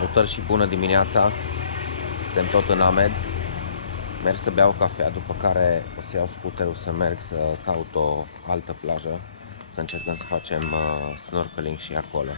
Salutări și bună dimineața! Suntem tot în Amed. Merg să beau cafea, după care o să iau scooterul să merg să caut o altă plajă, să încercăm să facem snorkeling și acolo.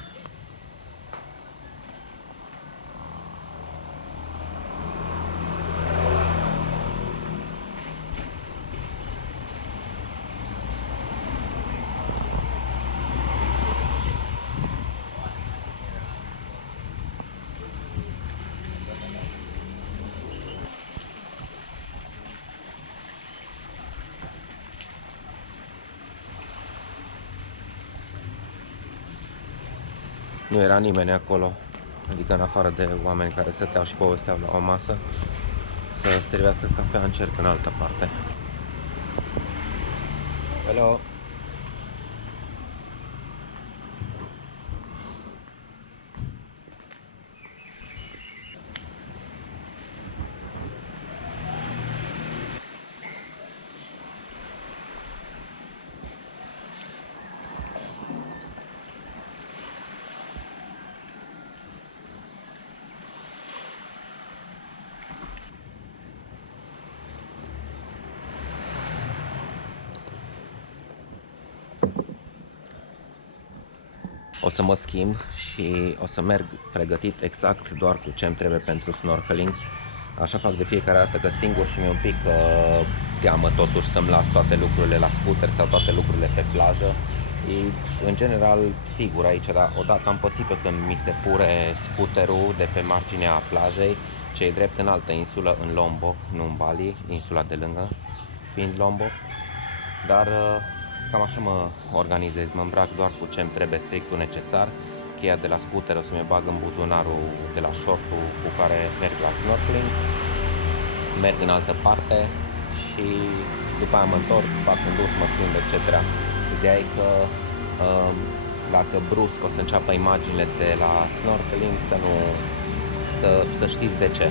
Nu era nimeni acolo, adică în afară de oameni care stăteau și povesteau la o masă. Să servească cafea, încerc în altă parte. Hello! O să mă schimb și o să merg pregătit exact doar cu ce îmi trebuie pentru snorkeling. Așa fac de fiecare dată, că singur și mi-e un pic teamă totuși să-mi las toate lucrurile la scooter sau toate lucrurile pe plajă. În general, sigur aici, dar odată am pățit-o să mi se fure scooterul de pe marginea plajei, ce e drept în altă insulă, în Lombok, nu în Bali, insula de lângă, fiind Lombok. Dar cam așa mă organizez, mă îmbrac doar cu ce-mi trebuie strictul necesar. Cheia de la scooter o să-mi bag în buzunarul de la shortul cu care merg la snorkeling. Merg în altă parte și după aia mă întorc, fac un duș, mă schimb, etc. Ideea e că dacă brusc o să înceapă imaginile de la snorkeling, să știți de ce.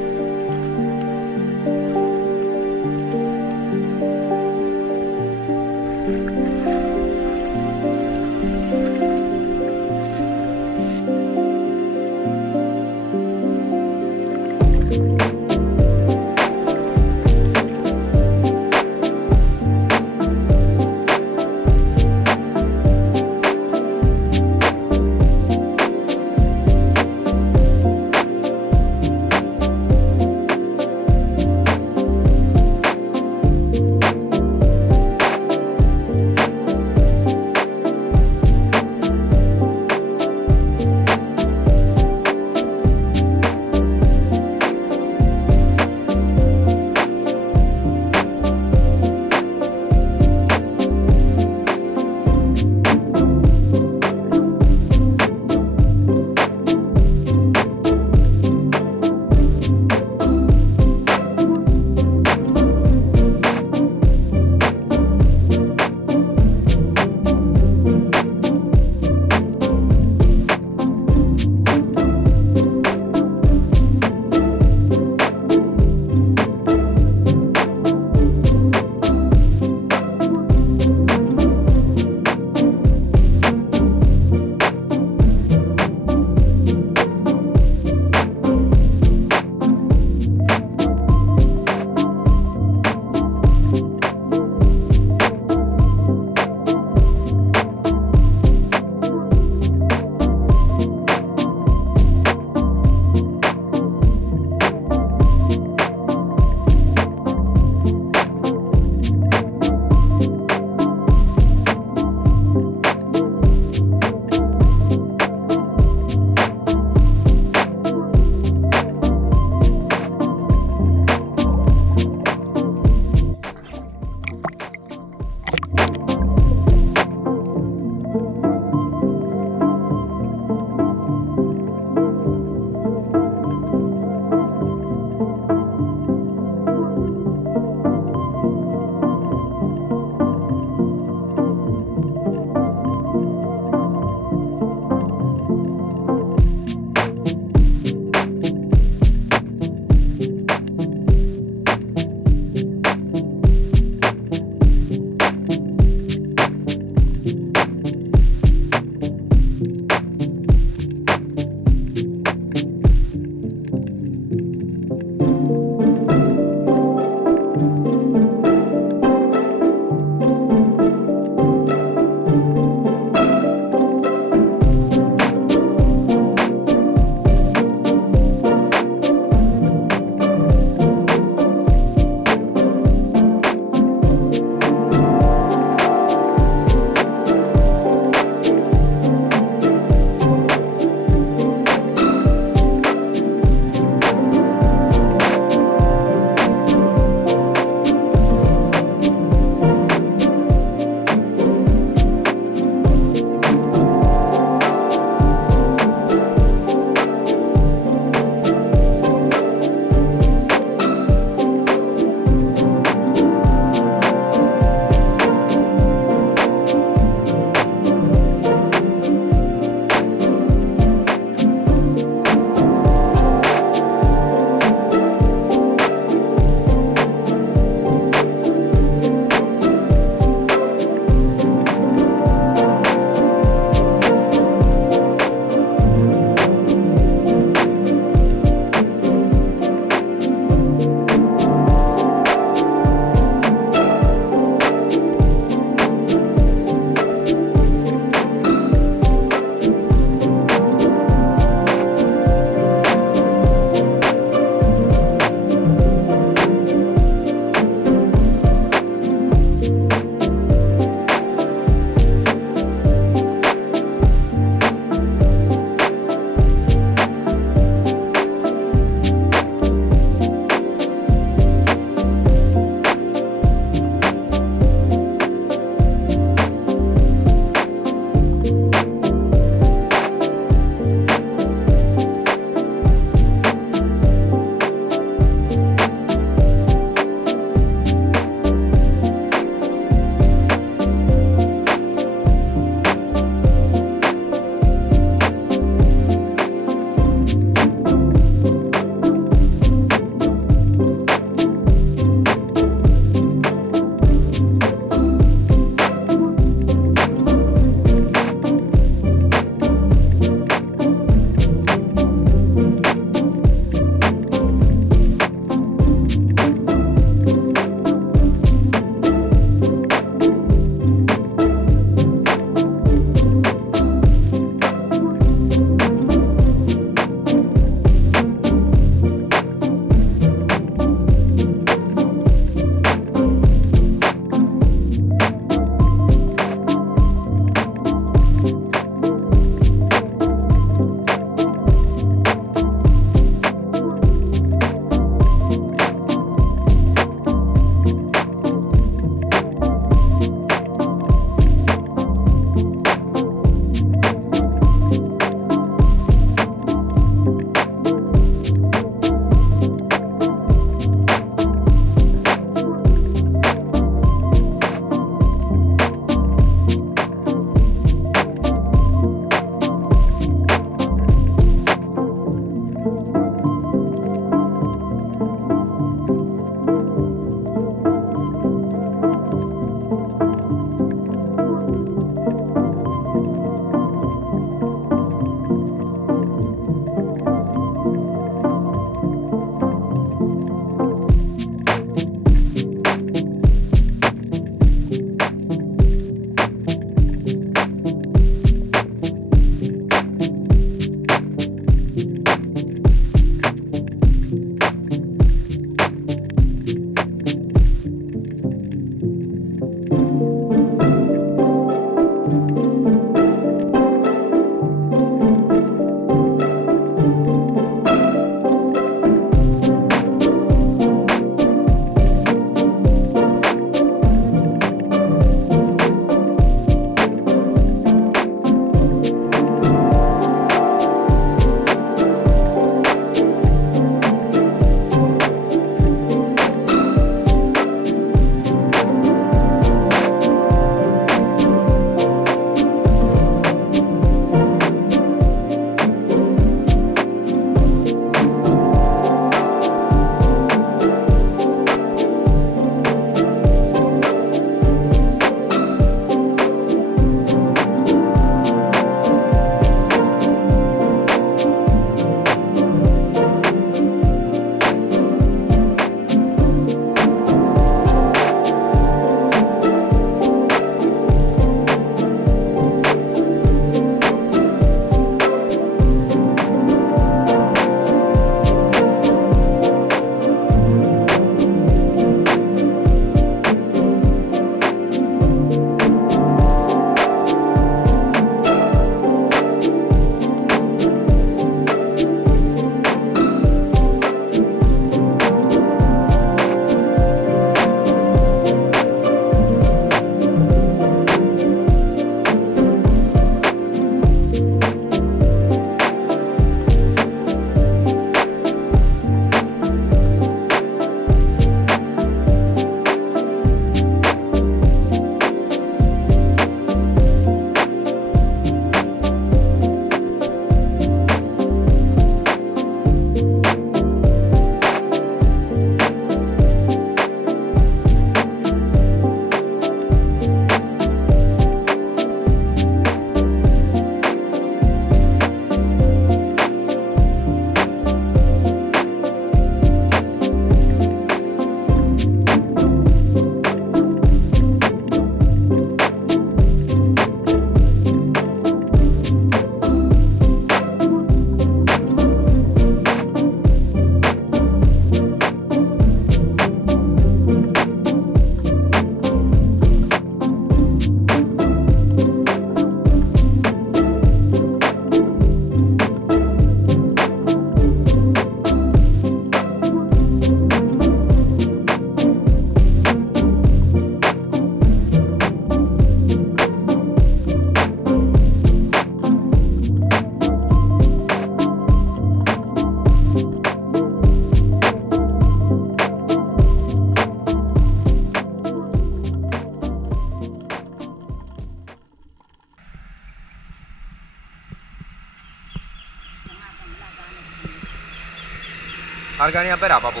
Harganya berapa, Bu?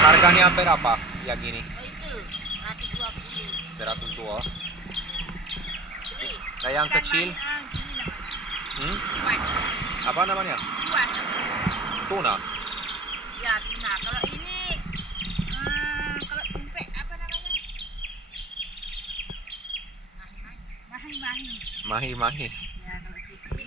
Harganya berapa yang ini? Itu 120. 102. Nah, yang kecil? Gini namanya. Hmm? Tuan. Apa namanya? Tuan. Tuna. Ya, tuna. Kalau ini kalau tumpek apa namanya? Mahi-mahi. Mahi-mahi. Ya, kalau gitu.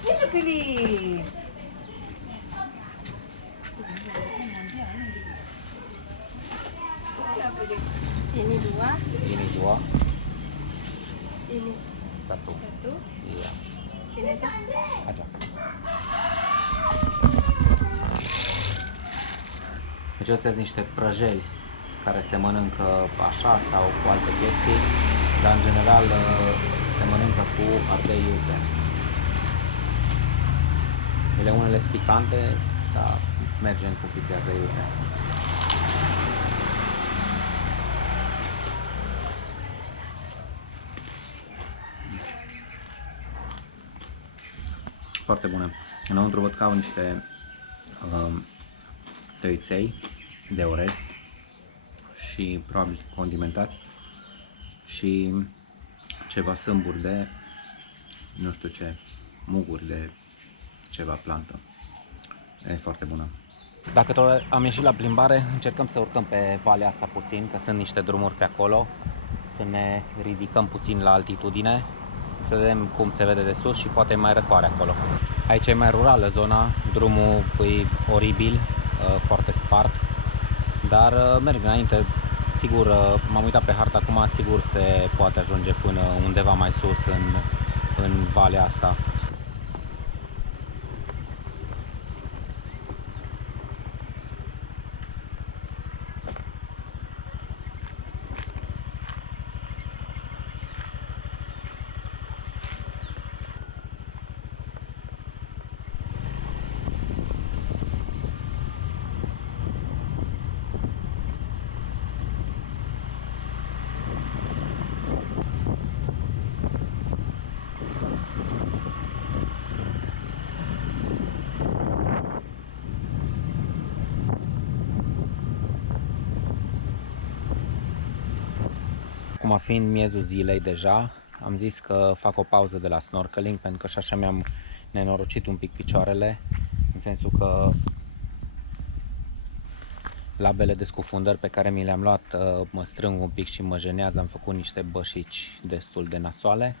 Ini pilih. Ini 2, Ini 2, ini 1. 1, Iya, ini aja. aja. Deci astea sunt niște prăjeli care se mănâncă așa sau cu alte chestii, dar în general se mănâncă cu ardei iute. Ele unele sunt picante, dar mergem cu un pic de ardei iute. Foarte bune. Înăuntru văd că au niște tăiței de orez și probabil condimentați și ceva sâmburi de, nu știu ce, muguri de ceva plantă. E foarte bună. Dacă tot am ieșit la plimbare, încercăm să urcăm pe valea asta puțin, că sunt niște drumuri pe acolo, să ne ridicăm puțin la altitudine, să vedem cum se vede de sus și poate e mai răcoare acolo. Aici e mai rurală zona, drumul e oribil, foarte spart, dar merg înainte. Sigur, m-am uitat pe hartă acum, sigur se poate ajunge până undeva mai sus în valea asta. Acum fiind miezul zilei deja, am zis că fac o pauză de la snorkeling pentru că și așa mi-am nenorocit un pic picioarele, în sensul că labele de scufundări pe care mi le-am luat mă strâng un pic și mă jenează, am făcut niște bășici destul de nasoale.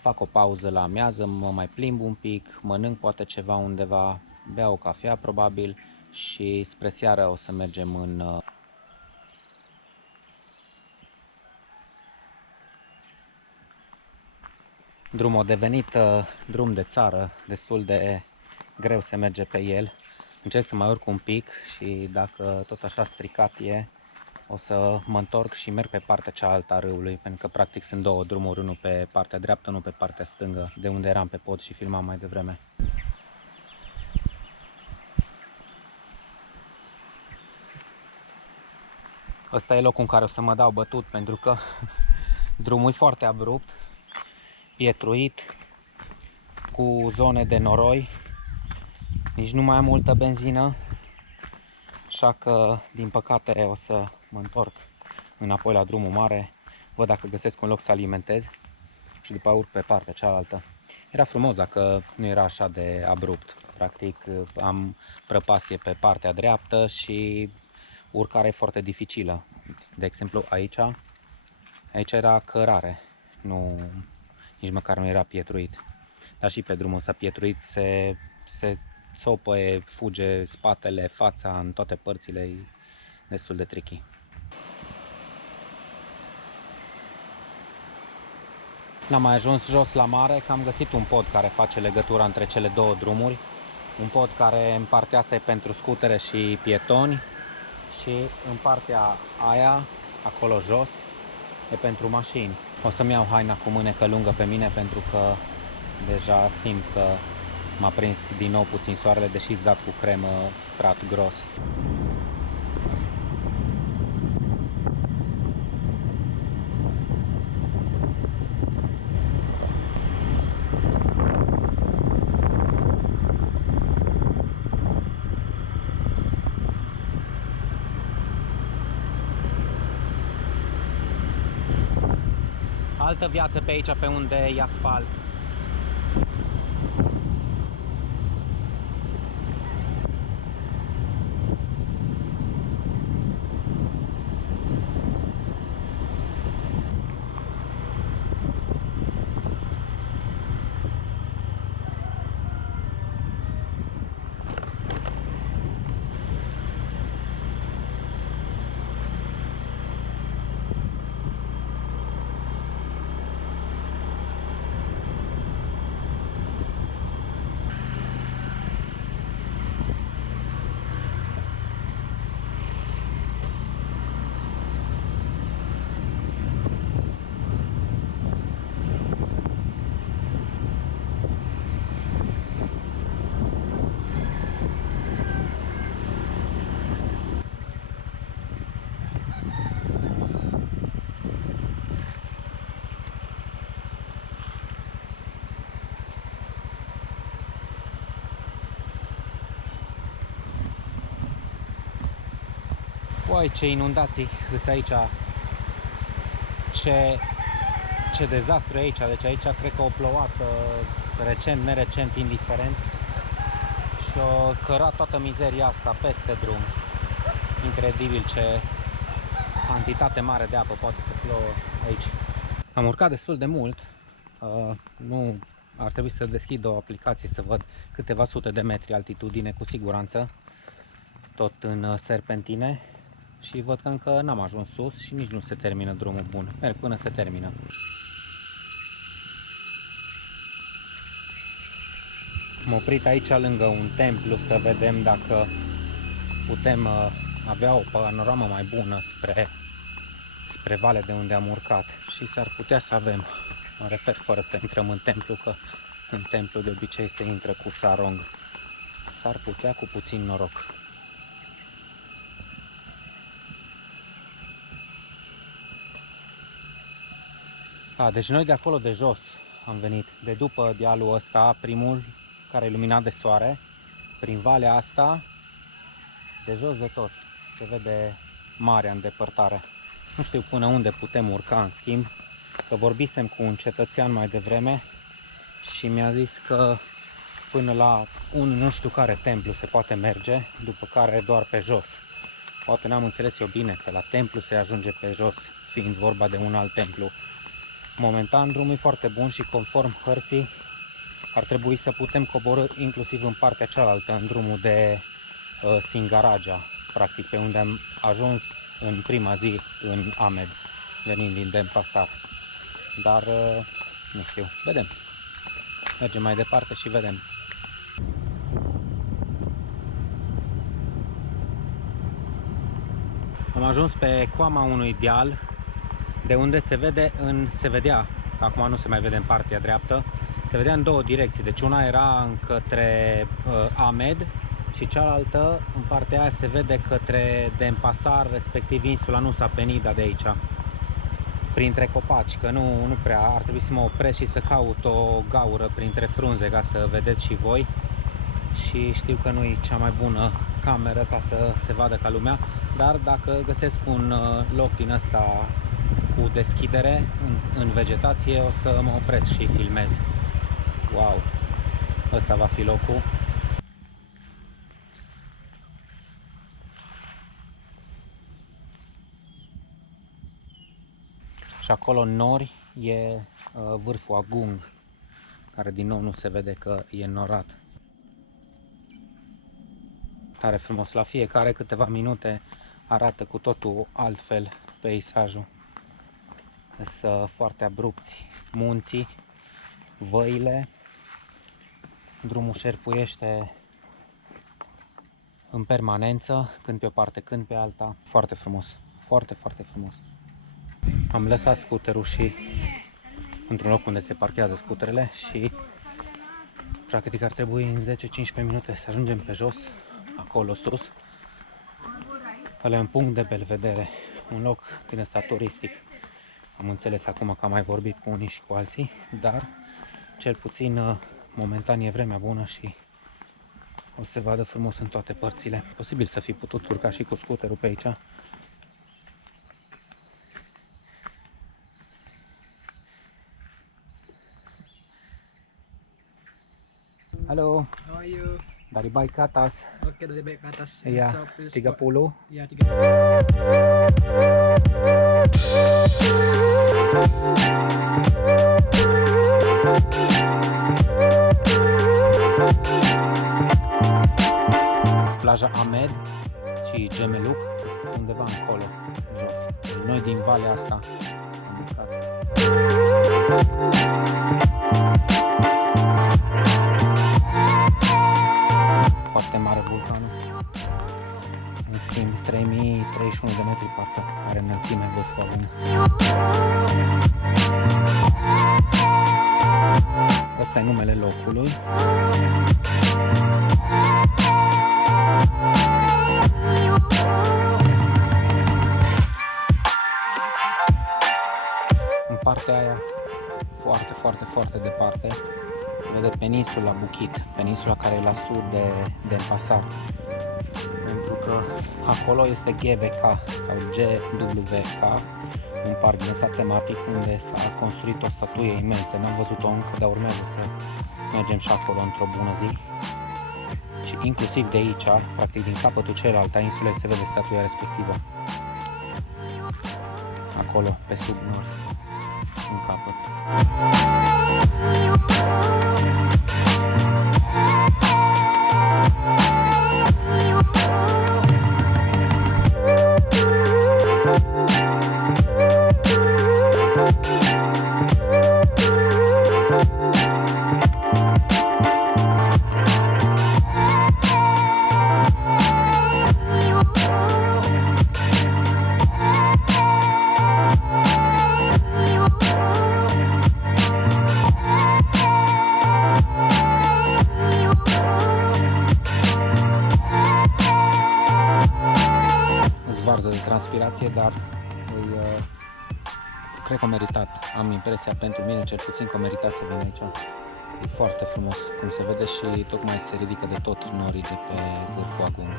Fac o pauză la amiază, mă mai plimb un pic, mănânc poate ceva undeva, beau o cafea probabil și spre seară o să mergem în drumul a devenit drum de țară, destul de greu se merge pe el. Încerc să mai urc un pic și dacă tot așa stricat e, o să mă întorc și merg pe partea cealaltă a râului, pentru că practic sunt două drumuri, unul pe partea dreaptă, unul pe partea stângă, de unde eram pe pod și filmam mai devreme. Ăsta e locul în care o să mă dau bătut, pentru că drumul e foarte abrupt, pietruit, cu zone de noroi, nici nu mai am multă benzină, așa că din păcate o să mă întorc înapoi la drumul mare, văd dacă găsesc un loc să alimentez și după urc pe partea cealaltă. Era frumos dacă nu era așa de abrupt, practic am prăpastie pe partea dreaptă și urcare foarte dificilă. De exemplu aici era cărare, nici măcar nu era pietruit. Dar și pe drumul ăsta pietruit se țopăie, fuge spatele, fața, în toate părțile, e destul de tricky. N-am mai ajuns jos la mare, că am găsit un pod care face legătura între cele două drumuri. Un pod care în partea asta e pentru scutere și pietoni și în partea aia acolo jos, e pentru mașini. O să-mi iau haina cu mânecă lungă pe mine pentru că deja simt că m-a prins din nou puțin soarele, deși dat cu cremă strat gros. Altă viață pe aici, pe unde e asfalt. Uai, ce inundații sunt aici, ce dezastru e aici, deci aici cred că o plouat recent, nerecent, indiferent și o cărat toată mizeria asta peste drum. Incredibil ce cantitate mare de apă poate să plouă aici. Am urcat destul de mult, nu ar trebui să deschid o aplicație să văd câteva sute de metri altitudine cu siguranță, tot în serpentine. Și văd că încă n-am ajuns sus și nici nu se termină drumul bun. Merg până se termină. Am oprit aici lângă un templu să vedem dacă putem avea o panoramă mai bună spre vale de unde am urcat. Și s-ar putea să avem. Mă refer fără să intrăm în templu, că în templu de obicei se intră cu sarong. S-ar putea cu puțin noroc. Deci noi de acolo de jos am venit, de după dealul ăsta, primul care e luminat de soare, prin valea asta, de jos de tot, se vede marea în depărtare. Nu știu până unde putem urca, în schimb, că vorbisem cu un cetățean mai devreme și mi-a zis că până la un nu știu care templu se poate merge, după care doar pe jos. Poate n-am înțeles eu bine că la templu se ajunge pe jos, fiind vorba de un alt templu. Momentan drumul e foarte bun și conform hărții ar trebui să putem coborî inclusiv în partea cealaltă, în drumul de Singaraja, practic pe unde am ajuns în prima zi în Amed, venind din Denpasar. Dar nu știu, vedem. Mergem mai departe și vedem. Am ajuns pe coama unui deal de unde se vedea, acum nu se mai vede în partea dreaptă, se vedea în două direcții, deci una era către Amed și cealaltă, în partea aia, se vede către Denpasar, respectiv insula Nusa Penida de aici, printre copaci, că nu prea, ar trebui să mă opresc și să caut o gaură printre frunze ca să vedeți și voi. Și știu că nu e cea mai bună cameră ca să se vadă ca lumea, dar dacă găsesc un loc din ăsta cu deschidere în vegetație, o să mă opresc și filmez. Wow! Ăsta va fi locul. Și acolo în nori e vârful Agung, care din nou nu se vede că e înnorat. Tare frumos, la fiecare câteva minute arată cu totul altfel peisajul. Sunt foarte abrupți munții, văile, drumul șerpuiește în permanență, când pe o parte, când pe alta. Foarte frumos, foarte, foarte frumos. Am lăsat scuterul și într-un loc unde se parchează scuterele și practic ar trebui în 10-15 minute să ajungem pe jos, acolo sus. Ăla e un punct de belvedere, un loc din ăsta turistic. Am înțeles acum că am mai vorbit cu unii și cu alții, dar cel puțin momentan e vremea bună și o să se vadă frumos în toate părțile. Posibil să fi putut urca și cu scuterul pe aici. Halo, How are you? dari bawah ke atas. Okey, dari baik ke atas. Ya, So, please 30. Ya, 3. Plaja Ahmed și Gemeluc, undeva încolo, jos. Noi din valea asta am urcat. Foarte mare vulcanul. În schimb, 3031 de metri parcă are înălțime vârful acum. Ăsta e numele locului. În partea aia, foarte departe, vede peninsula Bukit, peninsula care e la sud de Pasar. Pentru că acolo este GVK sau GWK, un parc din ăsta tematic unde s-a construit o statuie imensă. N-am văzut-o încă, dar urmează să mergem și acolo într-o bună zi. Și inclusiv de aici, practic din capătul celălalt a insulei, se vede statuia respectivă. Acolo, pe sub nord, în capăt. Varză de transpirație, dar cred că a meritat. Am impresia, pentru mine cel puțin, că a meritat să vin aici. E foarte frumos, cum se vede, și tocmai se ridică de tot norii de pe vârful Agumului.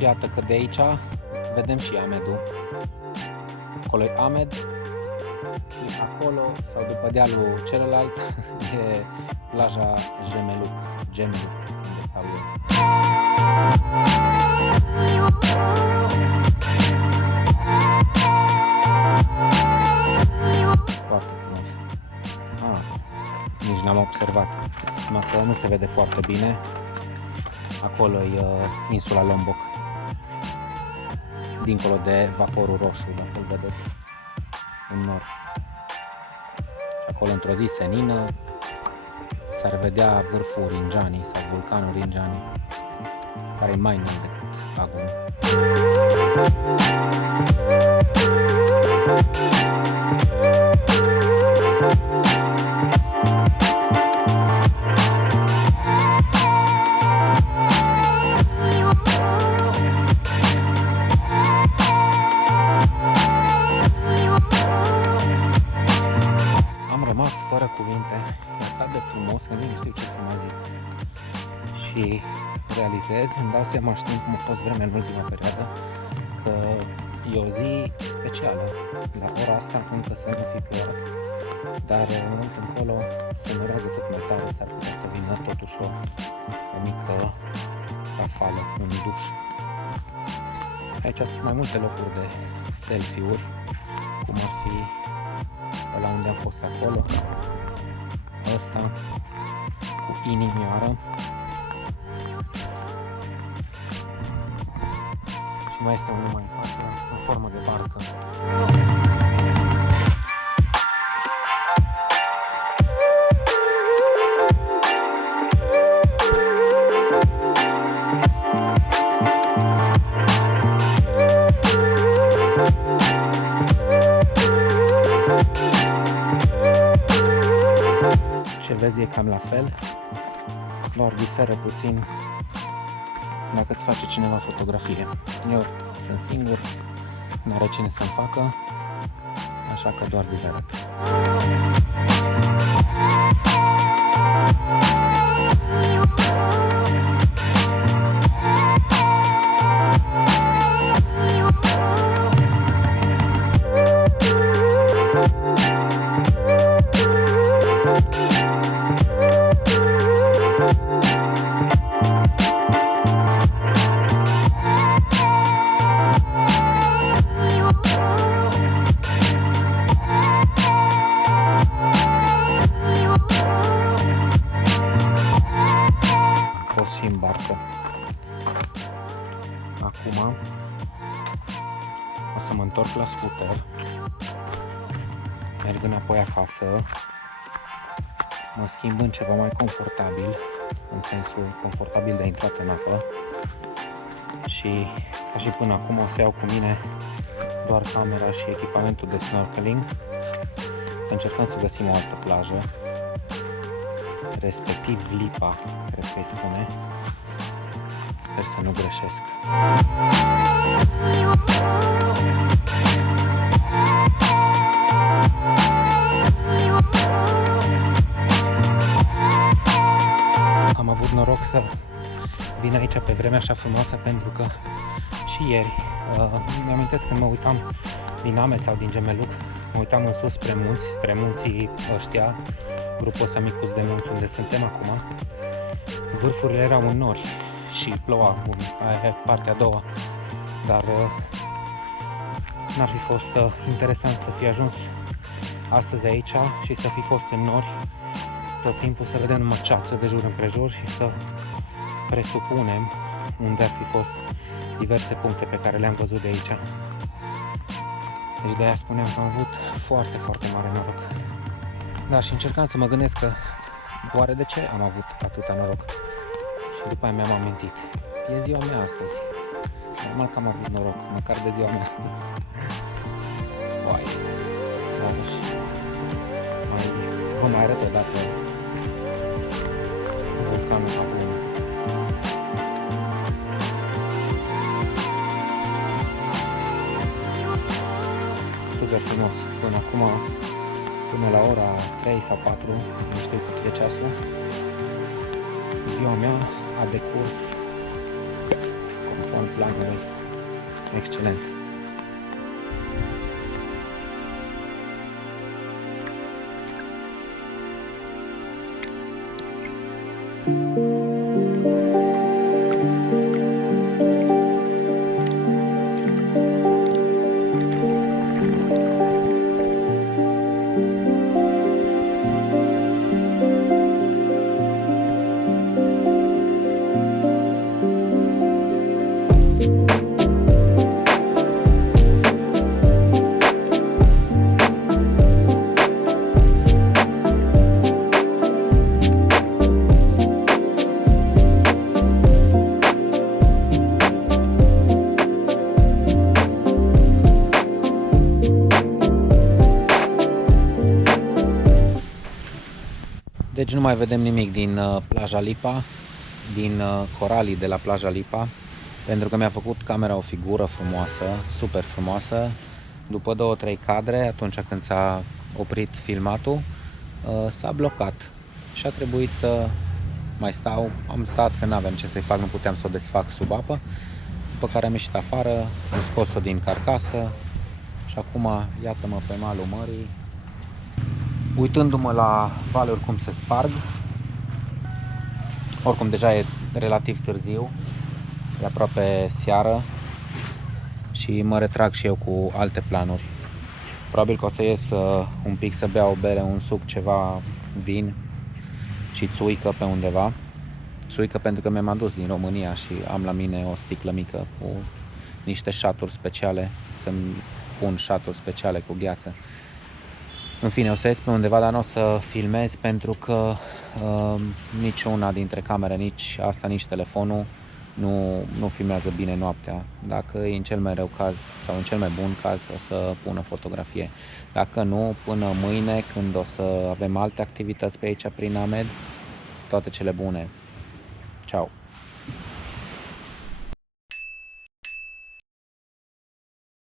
Iată că de aici vedem și Ahmedul. Acolo e Ahmed și acolo, sau după dealul celălalt, e plaja Gemeluc, unde stau eu. Foarte frumos. Nici n-am observat. Numai că nu se vede foarte bine. Acolo e insula Lombok, dincolo de vaporul roșu, dacă îl vedeți, în nord. Acolo, într-o zi senină, s-ar vedea vârful Rinjani sau vulcanul Rinjani, care e mai înalt decât Agumul. Fără cuvinte, e atât de frumos că nici nu știu ce să mai zic. Și realizez, îmi dau seama, știind cum a fost vremea în ultima perioadă, că e o zi specială. La ora asta încă să nu fi plouat, dar în moment încolo se mărează tot mai tare, s-ar putea să vină totuși o mică rafală, un duș Aici sunt mai multe locuri de selfie-uri, cum ar fi ăla unde am fost acolo, ăsta cu inimioară și mai este unul mai în față, în formă de barcă. Ce vezi e cam la fel, doar diferă puțin dacă îți face cineva fotografie. Eu sunt singur, nu are cine să-mi facă, așa că doar diferă. Și în barcă. Acum o să mă întorc la scooter, merg înapoi acasă, mă schimb în ceva mai confortabil, în sensul confortabil de intrat în apă, și ca și până acum o să iau cu mine doar camera și echipamentul de snorkeling, să încercăm să găsim o altă plajă, respectiv Lipa, cred că îi spune. Sper să nu greșesc. Am avut noroc să vin aici pe vremea așa frumoasă, pentru că și ieri mi-amintesc când mă uitam din Amed sau din Gemeluc, mă uitam în sus spre munții ăștia, grupul ăsta micuț de munți unde suntem acum. Vârfurile erau în nori și ploua, aia e partea a doua, dar n-ar fi fost interesant să fi ajuns astăzi aici și să fi fost în nori tot timpul, să vedem numai ceață de jur împrejur și să presupunem unde ar fi fost diverse puncte pe care le-am văzut de aici. Deci de-aia spuneam că am avut foarte, foarte mare noroc. Da, și încercam să mă gândesc că oare de ce am avut atâta noroc? Și după aia mi-am amintit. E ziua mea astăzi. Normal că am avut noroc, măcar de ziua mea. Uai. Da, vă mai arăt o dată vulcanul acum. Super frumos. Până acum, până la ora 3 sau 4, nu știu cât e ceasul, ziua mea a decurs conform planului excelent. Deci nu mai vedem nimic din plaja Lipa, din coralii de la plaja Lipa, pentru că mi-a făcut camera o figură frumoasă, super frumoasă. După 2-3 cadre, atunci când s-a oprit filmatul, s-a blocat și a trebuit să mai stau. Am stat că n-aveam ce să-i fac, nu puteam să o desfac sub apă, după care am ieșit afară, am scos-o din carcasă și acum iată-mă pe malul mării, uitându-mă la valuri cum se sparg. Oricum deja e relativ târziu, e aproape seară și mă retrag și eu cu alte planuri. Probabil că o să ies un pic să beau o bere, un suc, ceva, vin și țuică pe undeva. Țuică pentru că mi-am adus din România și am la mine o sticlă mică cu niște shot-uri speciale, să-mi pun shot-uri speciale cu gheață. În fine, o să ies pe undeva, dar nu o să filmez pentru că nici una dintre camere, nici asta, nici telefonul nu filmează bine noaptea. Dacă e în cel mai rău caz sau în cel mai bun caz o să pun o fotografie. Dacă nu, până mâine când o să avem alte activități pe aici prin Amed, toate cele bune. Ciao!